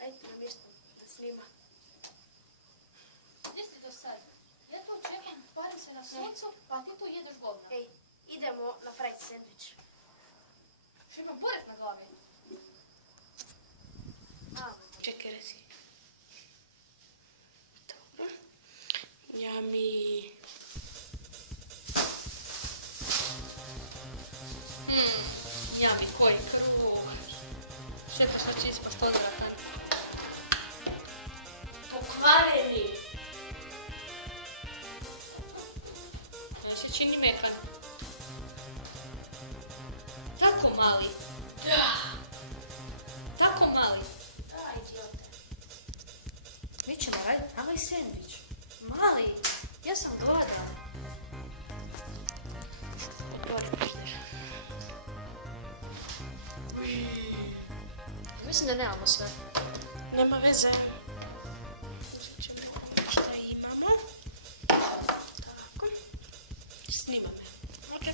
Ajde nam isto da snima. Gdje si to sad? Ja to čekam, parim se na suncu, pa ti tu jedeš govna. Ej, idemo napraviti sendvič. Što imam porez na glavi? Čekaj, reci. Dobro. Ja mi... Ja mi koji kruh. Sve to što će ispod odvratan. Pokvareni. Ja se čini mekan. Tako mali. Da. Tako mali. Da, idiote. Mi ćemo raditi mali sandvič. Mali. Ja sam gladan. Otvori frižider. Mislim da nemamo sve. Nema veze. Uzet ćemo šta imamo. Tako. Snima me. Ok.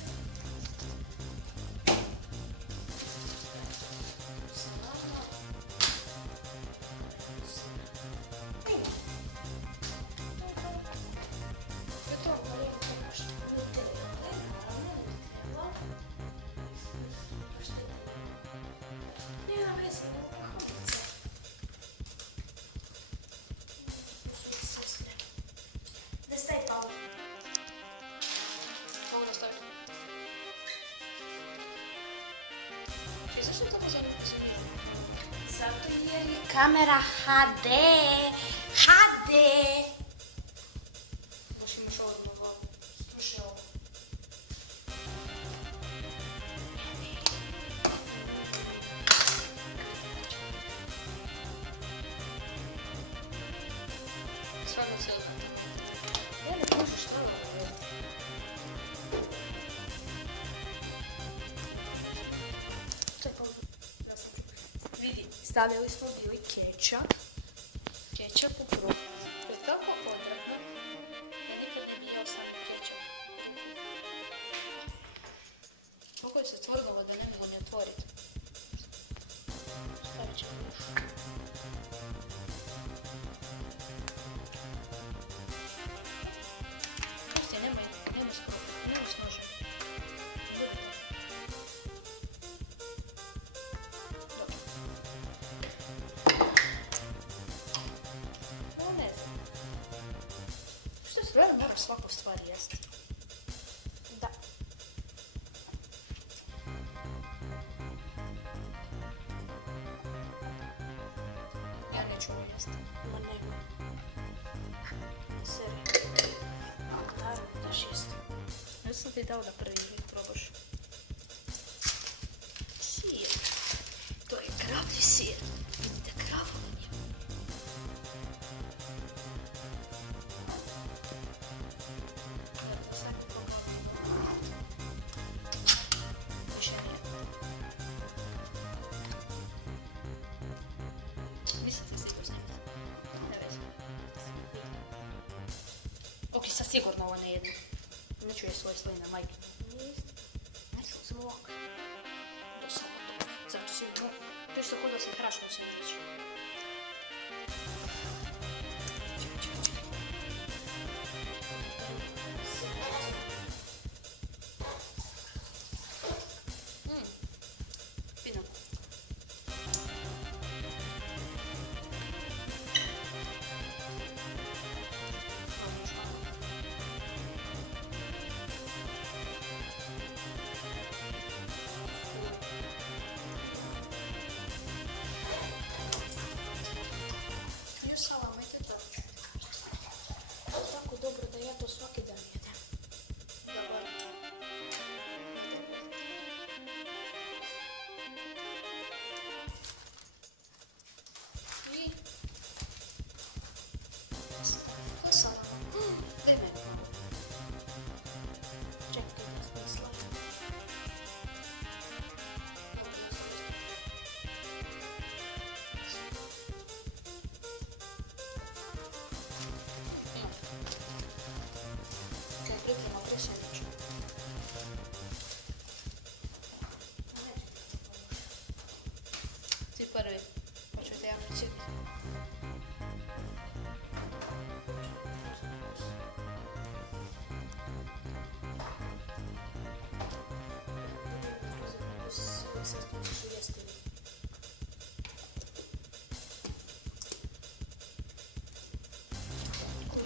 Da stavi pauzu. Mogu da stavim. Čekaj, zašto je tako zanimljivo? Zato jer je kamera HD. HD. Baš imaš ovo na glavu. Slušaj ovo. Stvarno se odvrati. Ja ne kužiš što je ovo. To je pauzu. Vidi, Stavili smo bili kečap. kečap u kruh. To je tako odvratno da nikad ne bi jeo sam kečap. Kako je se otvorilo da ne mogu ni otvoriti? Stavit ćemo još. Pusti, nemoj skoro, nemoj s nožem. Dobro. No ne znam. Što se vrlo moraš svaku stvar jesti? Da. Ja neću ovo jesti. Ma nema. Seri. Ako naravno daš jesti. Ja sam ti dao da prvi probaš. Sir. To je kravlji sir. Vidite kravu na njemu. Više nije. Mislim da sigurno ne vezi. Ok, sad sigurno ovo ne jedem. Neću jesti svoje sline, majke. Neću, sam ovako. Do samo to. Zato si mu... To je što kod da se prašno se neće. Čekaj, čekaj, čekaj. Fino. Malo još malo.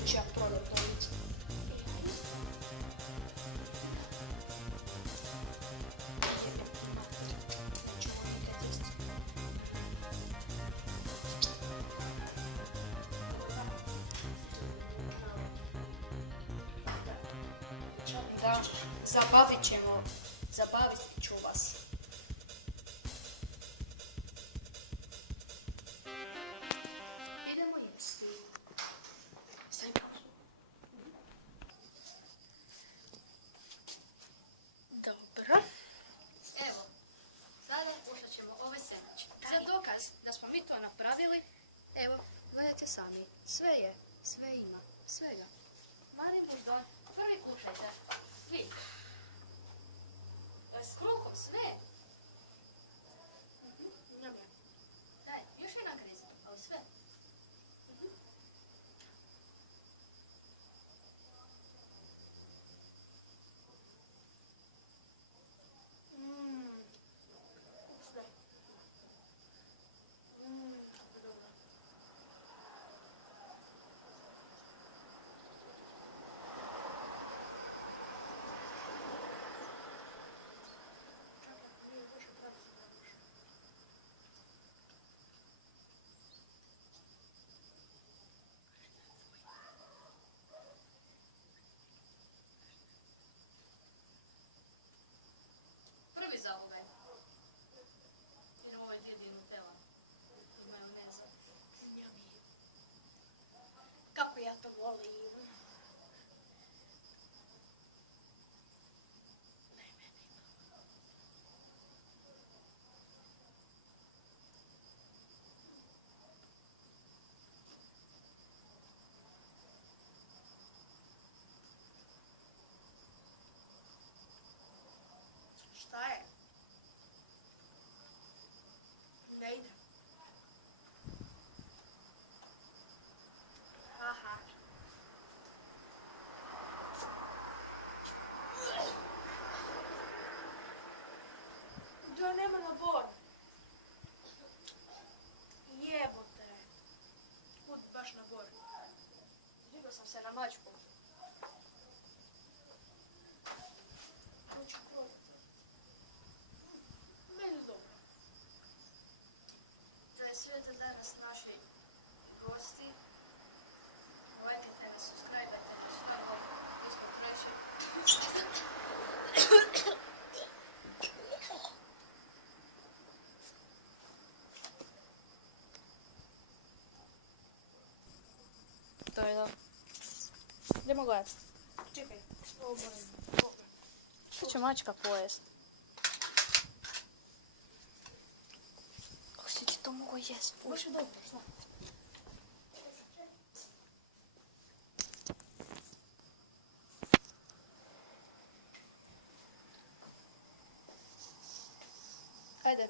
ću ja prodati to lice. Da, zabavit ću vas. Idemo jesti. Stavim pauzu. Dobro. Evo, sada ušat ćemo ove sendviče. Za dokaz da smo mi to napravili, evo, gledajte sami. Sve ima, svega. Mali buzdon, prvi kušajte. Vi. S kruhom, sve. Dobro. Daj, još jedna griza, ali sve. Sve. Dobro. Prvi za ove. Idemo ovaj djedi Nutella. I majoneza. Njami. Kako ja to volim. Daj meni. Šta je? Ne ide. Aha. Da nema nabor. Jebote. Kud baš nabor? Digao sam se na mačku. Hoću probati. Meni dobro. To je sve za danas naši gosti. Lajkajte nas, subscribe-ajte nas, što mi smo treći. To je to. Idemo gledati. Čekaj. Ovo moram. Što će mačka pojest? Kako si ti to mogo jest? Baš je dobro, šta? Hajde.